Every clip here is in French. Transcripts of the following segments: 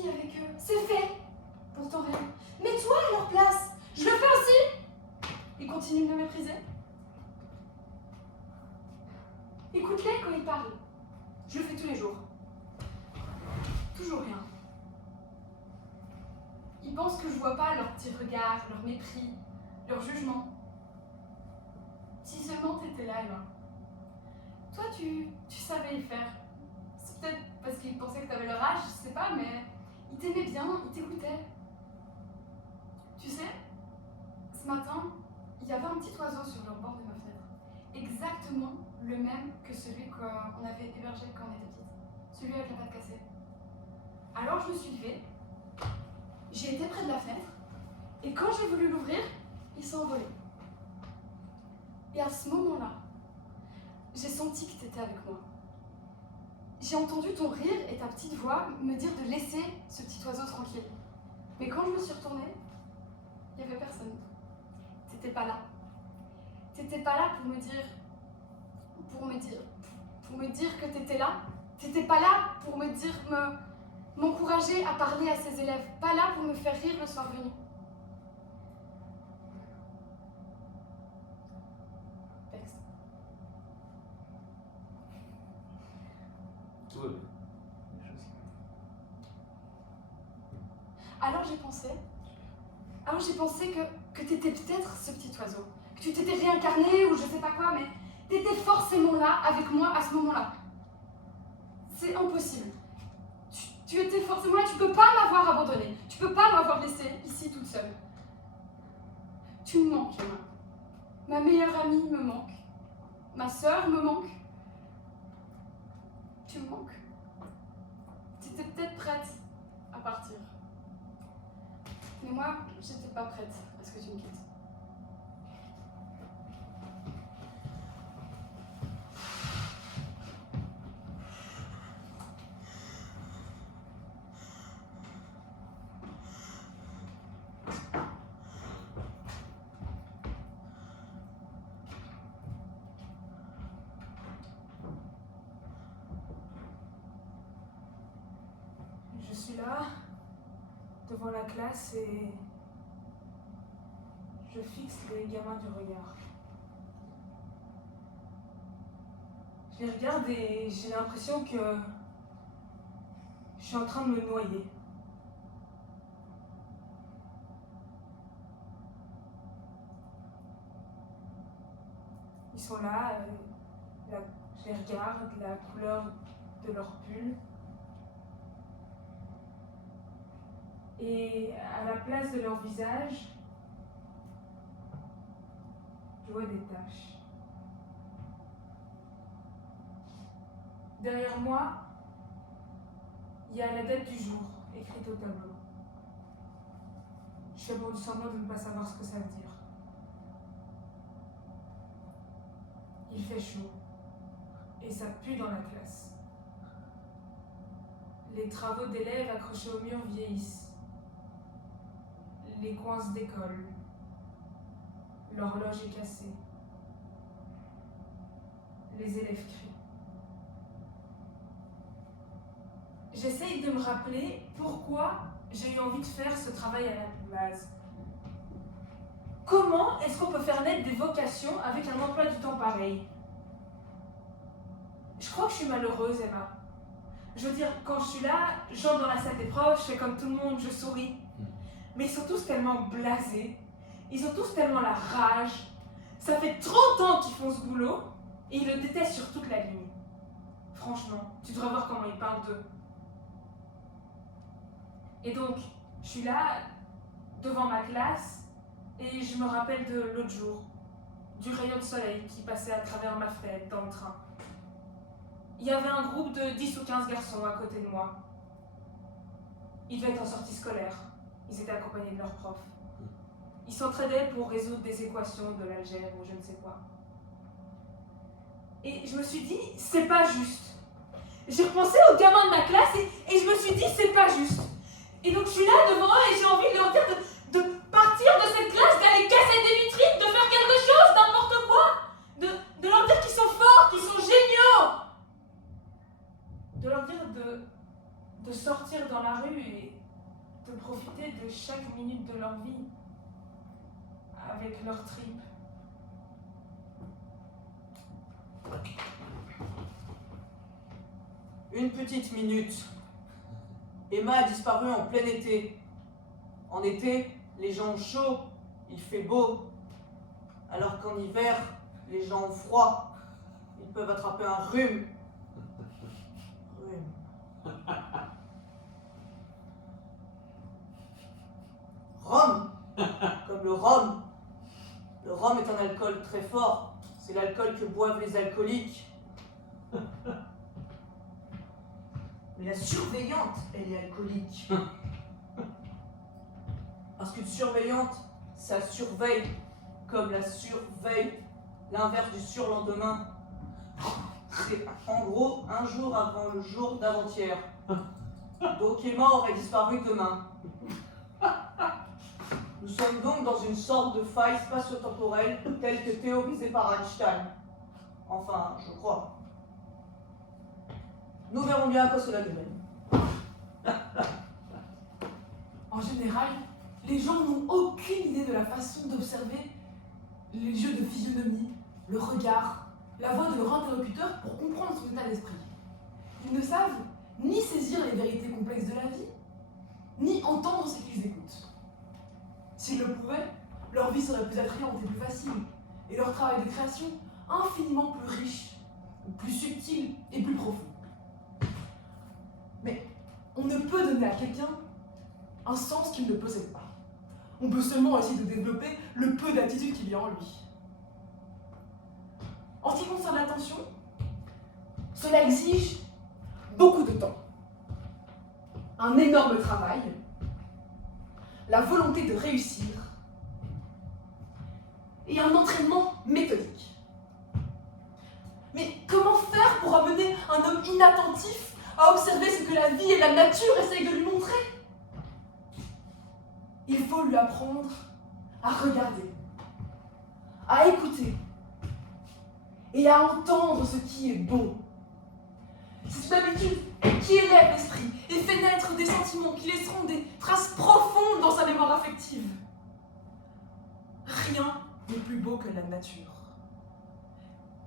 gentil avec eux. C'est fait. Pourtant rien. Mets-toi à leur place. Je le fais aussi. Ils continuent de me mépriser. Écoute-les quand ils parlent. Je le fais tous les jours. Toujours rien. Ils pensent que je vois pas leur petit regard, leur mépris, leur jugement. Si seulement t'étais là, Emma. Toi, tu savais y faire. C'est peut-être parce qu'ils pensaient que t'avais leur âge, je sais pas, mais ils t'aimaient bien, ils t'écoutaient. Tu sais, ce matin, il y avait un petit oiseau sur le bord de ma fenêtre. Exactement le même que celui qu'on avait hébergé quand on était petite. Celui avec la patte cassée. Alors je me suis levée, j'ai été près de la fenêtre, et quand j'ai voulu l'ouvrir, il s'est envolé. Et à ce moment-là, j'ai senti que tu étais avec moi. J'ai entendu ton rire et ta petite voix me dire de laisser ce petit oiseau tranquille. Mais quand je me suis retournée, il n'y avait personne. T'étais pas là. T'étais pas là pour me dire que t'étais là. T'étais pas là pour me dire, m'encourager à parler à ses élèves. Pas là pour me faire rire le soir venu. Texte. Tout va bien. Alors j'ai pensé que t'étais peut-être ce petit oiseau. Que tu t'étais réincarné ou je sais pas quoi, mais t'étais forcément là avec moi à ce moment-là. C'est impossible. Tu étais forcément là, tu peux pas m'avoir abandonnée. Tu peux pas m'avoir laissée ici toute seule. Tu me manques, Emma. Ma meilleure amie me manque. Ma sœur me manque. Tu me manques. Tu étais peut-être prête à partir. Mais moi, j'étais pas prête à ce que tu me quittes. Je suis là, devant la classe, et je fixe les gamins du regard. Je les regarde et j'ai l'impression que je suis en train de me noyer. Ils sont là, je les regarde, la couleur de leur pull. Et à la place de leur visage, je vois des taches. Derrière moi, il y a la date du jour écrite au tableau. Je fais bon semblant de ne pas savoir ce que ça veut dire. Il fait chaud et ça pue dans la classe. Les travaux d'élèves accrochés au mur vieillissent. Les coins se décollent. L'horloge est cassée. Les élèves crient. J'essaye de me rappeler pourquoi j'ai eu envie de faire ce travail à la base. Comment est-ce qu'on peut faire naître des vocations avec un emploi du temps pareil? Je crois que je suis malheureuse, Emma. Je veux dire, quand je suis là, j'entre dans la salle des profs, je fais comme tout le monde, je souris. Mais ils sont tous tellement blasés, ils ont tous tellement la rage. Ça fait 30 ans qu'ils font ce boulot et ils le détestent sur toute la ligne. Franchement, tu devrais voir comment ils parlent d'eux. Et donc, je suis là, devant ma classe, et je me rappelle de l'autre jour, du rayon de soleil qui passait à travers ma fenêtre dans le train. Il y avait un groupe de 10 ou 15 garçons à côté de moi. Ils devaient être en sortie scolaire. Ils étaient accompagnés de leurs profs. Ils s'entraidaient pour résoudre des équations de l'algèbre ou je ne sais quoi. Et je me suis dit, c'est pas juste. J'ai repensé aux gamins de ma classe et je me suis dit, c'est pas juste. Et donc je suis là devant eux et j'ai envie de leur dire de partir de cette classe, d'aller casser des vitrines, de faire quelque chose, n'importe quoi. De leur dire qu'ils sont forts, qu'ils sont géniaux. De leur dire de sortir dans la rue rue et de profiter de chaque minute de leur vie avec leurs tripes. Une petite minute. Emma a disparu en plein été. En été, les gens ont chaud, il fait beau. Alors qu'en hiver, les gens ont froid. Ils peuvent attraper un rhume. Rhume. Rhum, comme le rhum. Le rhum est un alcool très fort. C'est l'alcool que boivent les alcooliques. Mais la surveillante, elle est alcoolique. Parce qu'une surveillante, ça surveille comme la surveille, l'inverse du surlendemain. C'est en gros un jour avant le jour d'avant-hier. Donc Emma aurait disparu demain. Nous sommes donc dans une sorte de faille spatio-temporelle telle que théorisée par Einstein. Enfin, je crois. Nous verrons bien à quoi cela nous mène. En général, les gens n'ont aucune idée de la façon d'observer les jeux de physionomie, le regard, la voix de leur interlocuteur pour comprendre son état d'esprit. Ils ne savent ni saisir les vérités complexes de la vie, ni entendre ce qu'ils écoutent. S'ils le pouvaient, leur vie serait plus attrayante et plus facile, et leur travail de création infiniment plus riche, plus subtil et plus profond. Mais on ne peut donner à quelqu'un un sens qu'il ne possède pas. On peut seulement essayer de développer le peu d'attitude qu'il y a en lui. En ce qui concerne l'attention, cela exige beaucoup de temps, un énorme travail, la volonté de réussir et un entraînement méthodique. Mais comment faire pour amener un homme inattentif à observer ce que la vie et la nature essayent de lui montrer? Il faut lui apprendre à regarder, à écouter et à entendre ce qui est beau. C'est une habitude qui élève l'esprit et fait naître des sentiments qui laisseront des traces profondes dans sa mémoire affective. Rien n'est plus beau que la nature.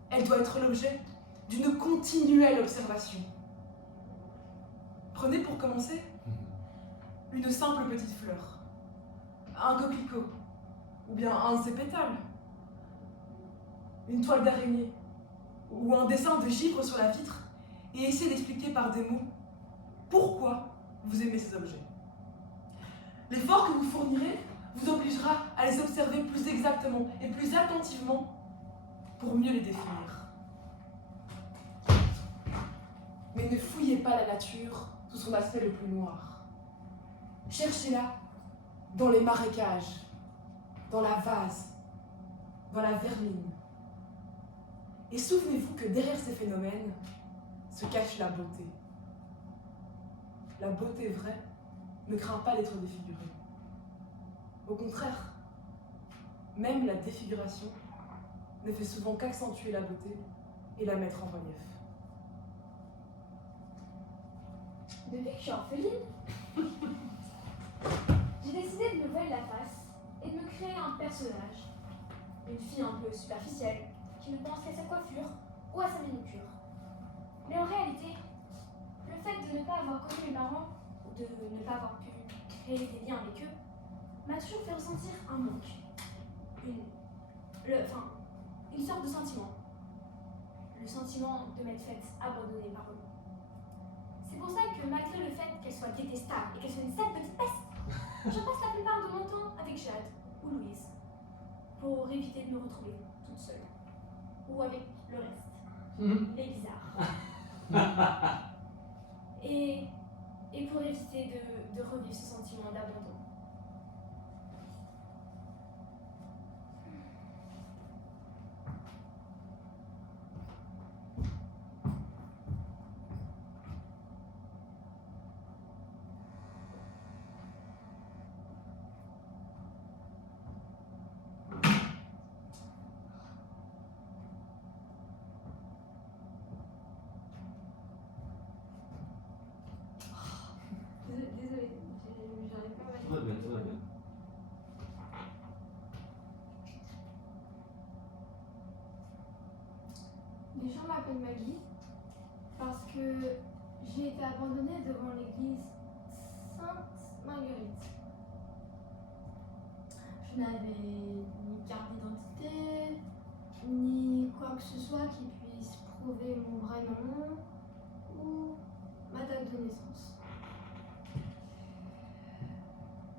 Elle doit être l'objet d'une continuelle observation. Prenez pour commencer une simple petite fleur, un coquelicot, ou bien un de ses pétales, une toile d'araignée, ou un dessin de givre sur la vitre, et essayez d'expliquer par des mots pourquoi vous aimez ces objets. L'effort que vous fournirez vous obligera à les observer plus exactement et plus attentivement pour mieux les définir. Mais ne fouillez pas la nature sous son aspect le plus noir. Cherchez-la dans les marécages, dans la vase, dans la vermine. Et souvenez-vous que derrière ces phénomènes se cache la beauté. La beauté vraie ne craint pas d'être défigurée. Au contraire, même la défiguration ne fait souvent qu'accentuer la beauté et la mettre en relief. Depuis que je suis orpheline, j'ai décidé de me voiler la face et de me créer un personnage. Une fille un peu superficielle qui ne pense qu'à sa coiffure ou à sa manucure. Mais en réalité, le fait de ne pas avoir connu mes parents ou de ne pas avoir pu créer des liens avec eux m'a toujours fait ressentir un manque. Une sorte de sentiment. Le sentiment de m'être faite abandonnée par eux. C'est pour ça que malgré le fait qu'elle soit détestable et qu'elle soit une sale petite peste, je passe la plupart de mon temps avec Jade ou Louise pour éviter de me retrouver toute seule. Ou avec le reste, les bizarres. Et pour éviter de revivre ce sentiment d'abandon. Désolée. Les gens m'appellent Maggie parce que j'ai été abandonnée devant l'église Sainte-Marguerite. Je n'avais ni carte d'identité, ni quoi que ce soit qui puisse prouver mon vrai nom ou ma date de naissance.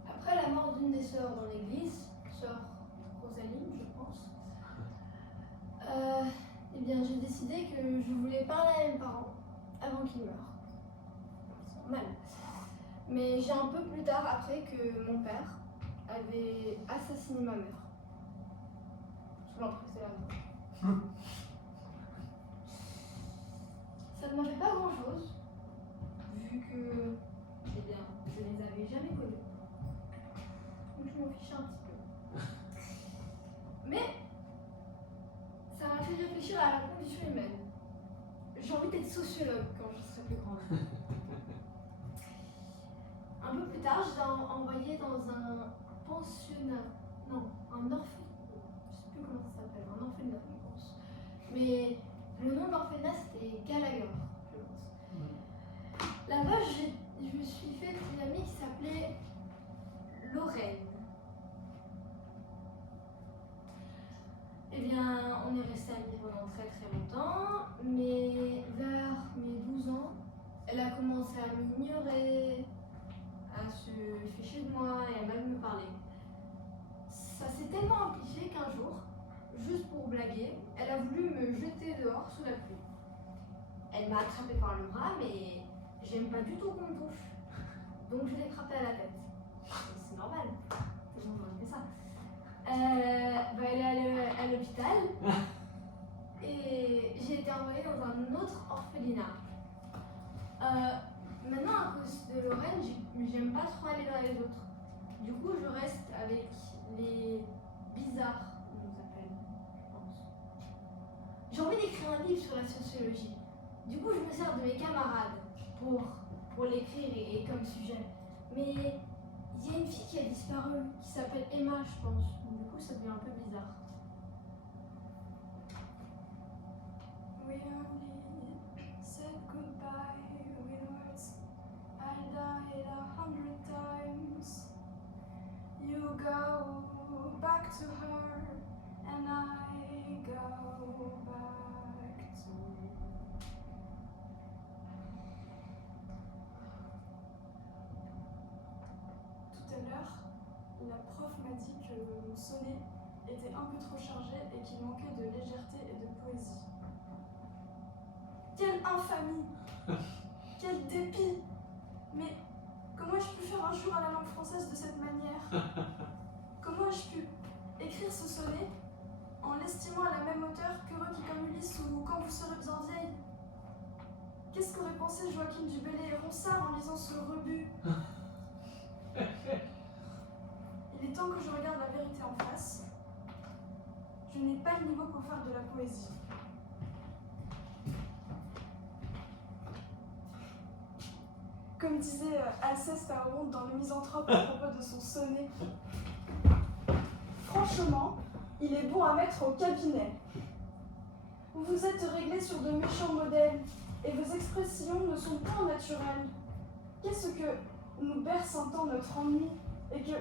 Après la mort d'une des sœurs dans l'église, sœur Rosaline, je pense, eh bien j'ai décidé que je voulais parler à mes parents avant qu'ils meurent. C'est normal. Mais j'ai un peu plus tard appris que mon père avait assassiné ma mère. Sous l'emprise de la mort. Ça ne m'a fait pas grand chose, vu que eh bien, je ne les avais jamais connus. Donc je m'en fichais un petit peu. Mais ça m'a fait réfléchir à la condition humaine. J'ai envie d'être sociologue quand je serai plus grande. Un peu plus tard, je l'ai envoyé dans un pensionnat. Non, un orphelinat. Je sais plus comment ça s'appelle, un orphelinat, je pense. Mais le nom de l'orphelinat, c'était Gallagher, je pense. Là-bas, je me suis fait une amie qui s'appelait Lorraine. Eh bien, on est resté amis pendant très très longtemps, mais vers mes 12 ans, elle a commencé à m'ignorer, à se ficher de moi et à mal me parler. Ça s'est tellement amplifié qu'un jour, juste pour blaguer, elle a voulu me jeter dehors sous la pluie. Elle m'a attrapé par le bras, mais j'aime pas du tout qu'on me touche. Donc je l'ai frappé à la tête. C'est normal, tout le monde fait ça. Elle est allée à l'hôpital et j'ai été envoyée dans un autre orphelinat. Maintenant, à cause de Lorraine, j'aime pas trop aller dans les autres. Du coup, je reste avec les bizarres, on nous appelle, je pense. J'ai envie d'écrire un livre sur la sociologie. Du coup, je me sers de mes camarades pour l'écrire et comme sujet. Mais il y a une fille qui a disparu, qui s'appelle Emma, je pense. Du coup, ça devient un peu bizarre. We only said goodbye with words. I died 100 times. You go back to her, and I go back to you. Tout à l'heure, la prof m'a dit que mon sonnet était un peu trop chargé et qu'il manquait de légèreté et de poésie. Quelle infamie! Quel dépit! Mais comment ai-je pu faire un jour à la langue française de cette manière? Comment ai-je pu écrire ce sonnet en l'estimant à la même hauteur qu'Heureux qui comme Ulysse ou Quand vous serez bien vieille? Qu'est-ce qu'aurait pensé Joachim du Bellay et Ronsard en lisant ce rebut? Il est temps que je regarde la vérité en face. Je n'ai pas le niveau pour faire de la poésie. Comme disait Alceste à Oronte dans Le Misanthrope à propos de son sonnet. Franchement, il est bon à mettre au cabinet. Vous vous êtes réglé sur de méchants modèles, et vos expressions ne sont point naturelles. Qu'est-ce que nous berce un temps notre ennui, et que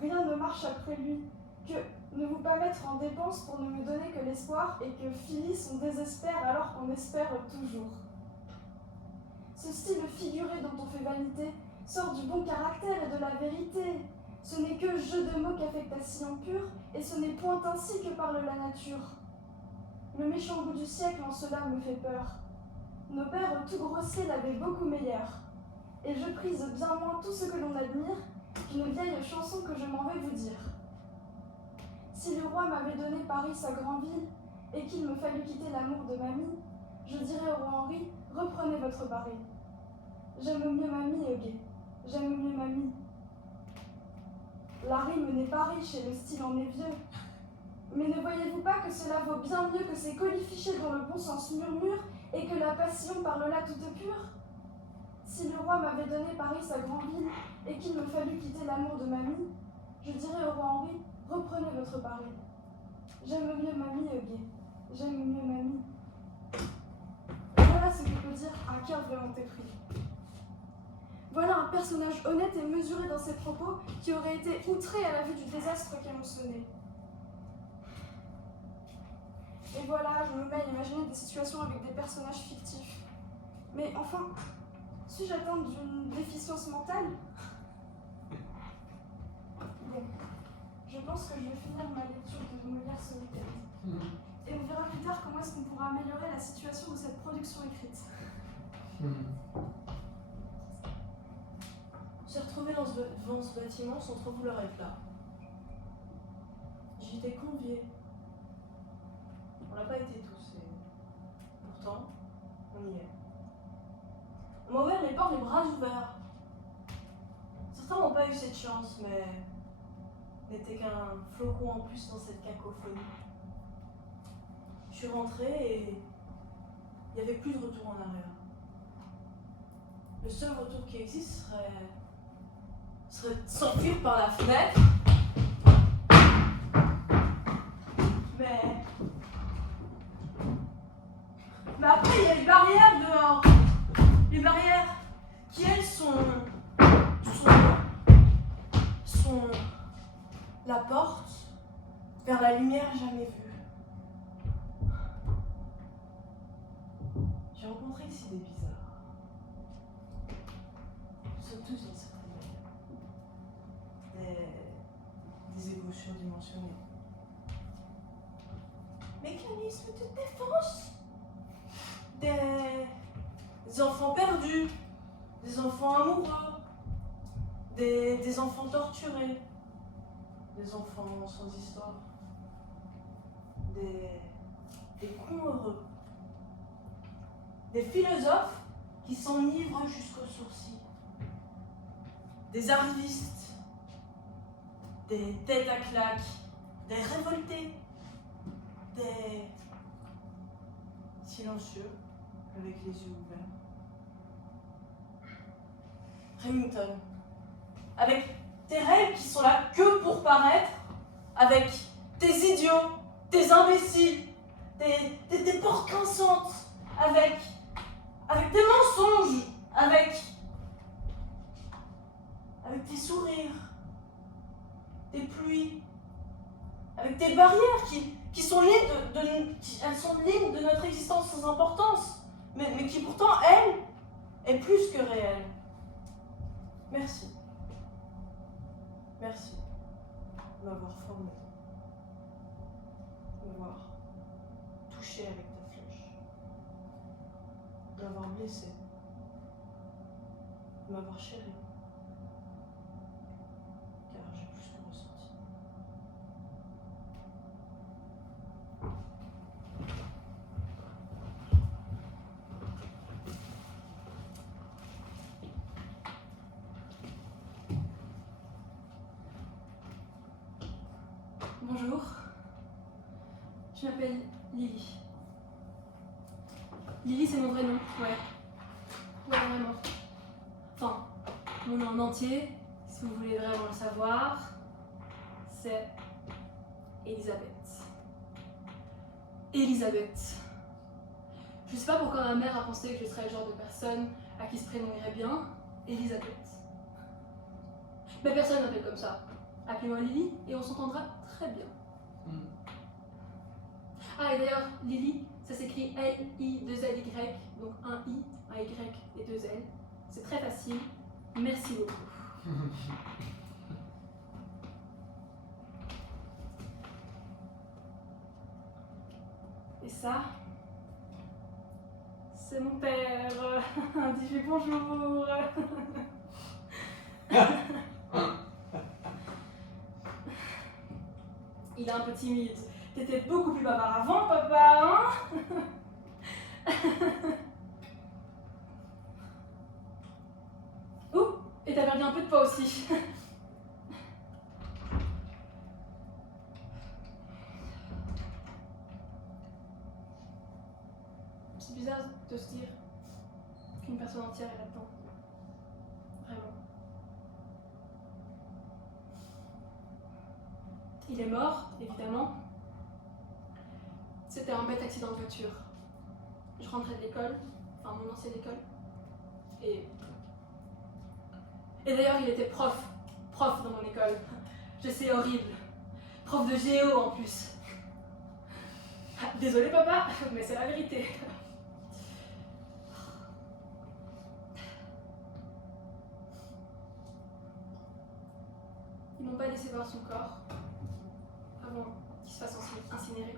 rien ne marche après lui, que ne vous pas mettre en dépense pour ne me donner que l'espoir, et que Phyllis on désespère alors qu'on espère toujours. Ce style figuré dont on fait vanité sort du bon caractère et de la vérité. Ce n'est que jeu de mots qu'affectation pure, et ce n'est point ainsi que parle la nature. Le méchant goût du siècle en cela me fait peur. Nos pères tout grossiers l'avaient beaucoup meilleur, et je prise bien moins tout ce que l'on admire qu'une vieille chanson que je m'en vais vous dire. Si le roi m'avait donné Paris sa grande ville, et qu'il me fallut quitter l'amour de mamie, je dirais au roi Henri, reprenez votre Paris. J'aime mieux mamie, Huguet, j'aime mieux mamie. La rime n'est pas riche et le style en est vieux. Mais ne voyez-vous pas que cela vaut bien mieux que ces colifichets dont le bon sens murmure et que la passion parle là toute pure? Si le roi m'avait donné Paris sa grande ville et qu'il me fallut quitter l'amour de mamie, je dirais au roi Henri, reprenez votre Paris. J'aime mieux mamie, Huguet, j'aime mieux mamie. ce que peut dire un cœur vraiment épris. Voilà un personnage honnête et mesuré dans ses propos qui aurait été outré à la vue du désastre qu'annonçait. Et voilà, je me mets à imaginer des situations avec des personnages fictifs. Mais enfin, suis-je atteinte d'une déficience mentale? Bon, je pense que je vais finir ma lecture de Molière ce week-end. Et on verra plus tard comment est-ce qu'on pourra améliorer la situation de cette production écrite. Se retrouver devant ce bâtiment sans trop vouloir être là. J'y étais conviée. On n'a pas été tous, et pourtant, on y est. On m'a ouvert les portes les bras ouverts. Certains n'ont pas eu cette chance, mais n'était qu'un flocon en plus dans cette cacophonie. Je suis rentrée et il n'y avait plus de retour en arrière. Le seul retour qui existe serait de s'enfuir par la fenêtre. Mais après, il y a les barrières dehors. Les barrières qui, elles, sont la porte vers la lumière jamais vue. J'ai rencontré ici des bizarres. Nous sommes tous d'une certaine manière. Des égos surdimensionnés. Mécanisme de défense. Des enfants perdus. Des enfants amoureux. Des enfants torturés. Des enfants sans histoire. Des cons heureux. Des philosophes qui s'enivrent jusqu'aux sourcils. Des arrivistes. Des têtes à claques. Des révoltés. Des silencieux, avec les yeux ouverts. Remington. Avec tes règles qui sont là que pour paraître, avec tes idiots, tes imbéciles, tes portes grinçantes, avec tes mensonges, avec tes sourires, tes pluies, avec tes barrières qui sont libres elles sont libres de notre existence sans importance, mais qui pourtant, elle, est plus que réelle. Merci. Merci de m'avoir formé, de m'avoir touché avec ta flèche, de m'avoir blessé, de m'avoir chéri, car j'ai plus que ressenti. Bonjour, je m'appelle Lily. Lily, c'est mon vrai nom, ouais. Ouais, vraiment. Enfin, mon nom en entier, si vous voulez vraiment le savoir, c'est Elisabeth. Elisabeth. Je sais pas pourquoi ma mère a pensé que je serais le genre de personne à qui ce prénom irait bien, Elisabeth. Mais personne m'appelle comme ça. Appelez-moi Lily et on s'entendra très bien. Ah, et d'ailleurs, Lily, ça s'écrit L-I-2-L-Y, donc un I, un Y et deux L. C'est très facile. Merci beaucoup. Et ça, c'est mon père. Dis-lui bonjour. Il est un peu timide. T'étais beaucoup plus bavard avant, papa, hein? Ouh, et t'as perdu un peu de poids aussi. C'est bizarre de se dire qu'une personne entière est là-dedans. Vraiment. Il est mort, évidemment. C'était un bête accident de voiture. Je rentrais de l'école enfin mon ancienne école. Et d'ailleurs, il était prof dans mon école. Je sais, horrible. Prof de géo en plus. Désolé papa, mais c'est la vérité. Ils m'ont pas laissé voir son corps avant qu'il se fasse incinérer.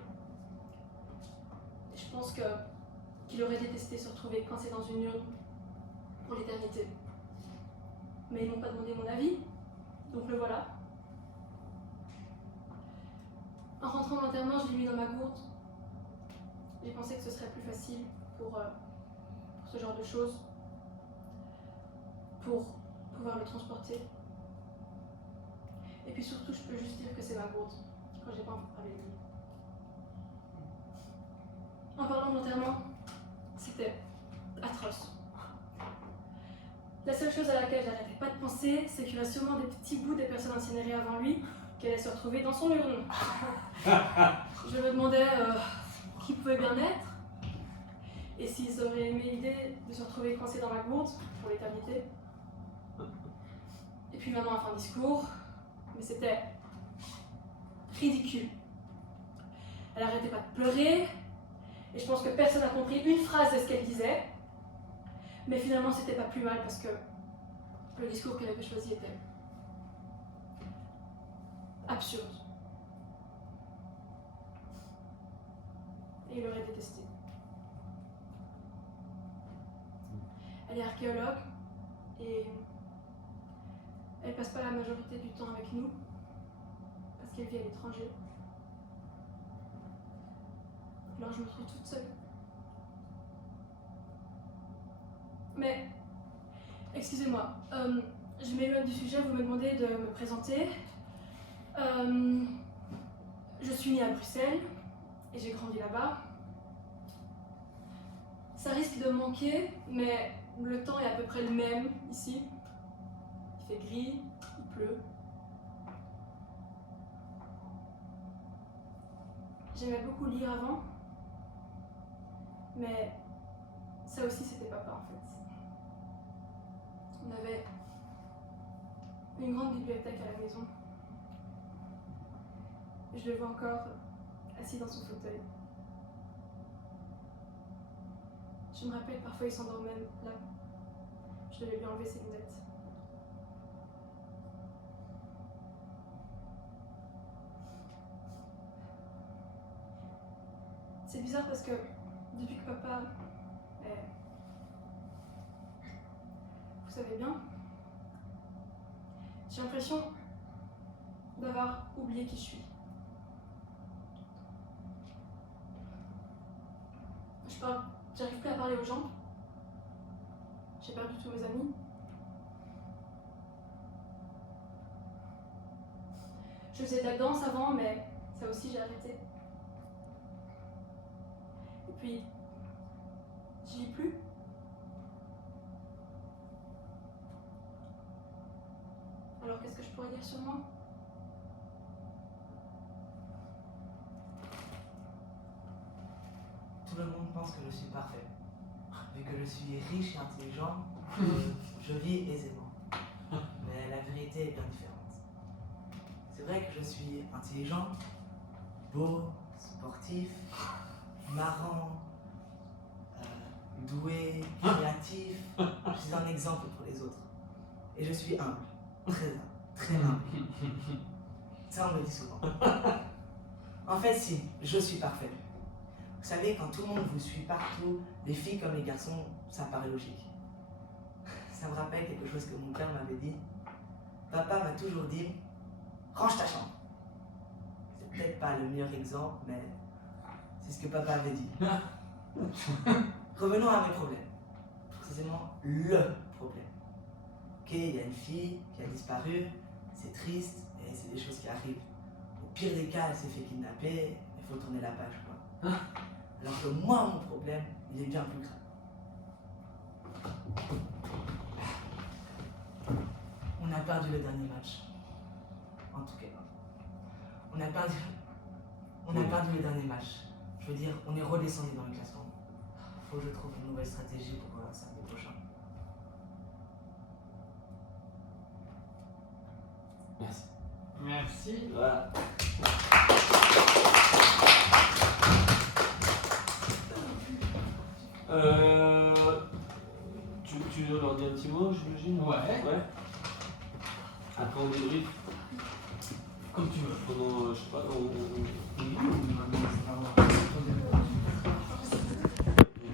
Et je pense qu'il aurait détesté se retrouver coincé dans une urne pour l'éternité. Mais ils m'ont pas demandé mon avis, donc le voilà. En rentrant de l'enterrement, je l'ai mis dans ma gourde. J'ai pensé que ce serait plus facile pour ce genre de choses, pour pouvoir le transporter. Et puis surtout, je peux juste dire que c'est ma gourde, quand j'ai pas envie de parler de lui. En parlant de l'enterrement, c'était atroce. La seule chose à laquelle j'arrêtais pas de penser, c'est qu'il y aurait sûrement des petits bouts des personnes incinérées avant lui qui allaient se retrouver dans son urne. Je me demandais qui pouvait bien être et s'ils auraient aimé l'idée de se retrouver coincés dans ma gourde pour l'éternité. Et puis maman a fait un discours, mais c'était ridicule. Elle arrêtait pas de pleurer et je pense que personne n'a compris une phrase de ce qu'elle disait. Mais finalement, c'était pas plus mal parce que le discours qu'elle avait choisi était absurde. Et il aurait détesté. Elle est archéologue et elle passe pas la majorité du temps avec nous parce qu'elle vit à l'étranger. Alors je me trouve toute seule. Mais, excusez-moi, je m'éloigne du sujet, vous me demandez de me présenter. Je suis née à Bruxelles et j'ai grandi là-bas. Ça risque de me manquer, mais le temps est à peu près le même ici. Il fait gris, il pleut. J'aimais beaucoup lire avant, mais ça aussi c'était papa en fait. On avait une grande bibliothèque à la maison. Je le vois encore assis dans son fauteuil. Je me rappelle, parfois il s'endormait là. Je devais lui enlever ses lunettes. C'est bizarre parce que depuis que papa est... Vous savez bien, j'ai l'impression d'avoir oublié qui je suis. J'arrive plus à parler aux gens. J'ai perdu tous mes amis. Je faisais de la danse avant, mais ça aussi j'ai arrêté. Et puis, j'y vis plus. Alors qu'est-ce que je pourrais dire sur moi ? Tout le monde pense que je suis parfait. Vu que je suis riche et intelligent, je vis aisément. Mais la vérité est bien différente. C'est vrai que je suis intelligent, beau, sportif, marrant, doué, créatif. Je suis un exemple pour les autres. Et je suis humble. Très humble. Ça, on me le dit souvent. En fait, si, je suis parfait. Vous savez, quand tout le monde vous suit partout, les filles comme les garçons, ça paraît logique. Ça me rappelle quelque chose que mon père m'avait dit. Papa m'a toujours dit, range ta chambre. C'est peut-être pas le meilleur exemple, mais c'est ce que papa avait dit. Revenons à mes problèmes. Précisément, le problème. Ok, il y a une fille qui a disparu, c'est triste, et c'est des choses qui arrivent. Au pire des cas, elle s'est fait kidnapper, il faut tourner la page, quoi. Alors que moi, mon problème, il est bien plus grave. On a perdu le dernier match. En tout cas, on a perdu le dernier match. Je veux dire, on est redescendu dans le classement. faut que je trouve une nouvelle stratégie pour samedi prochain. Merci. Merci. Voilà. Tu leur dis un petit mot, j'imagine? Ouais. Après on débrief. Comme tu veux. Pendant, je sais pas, on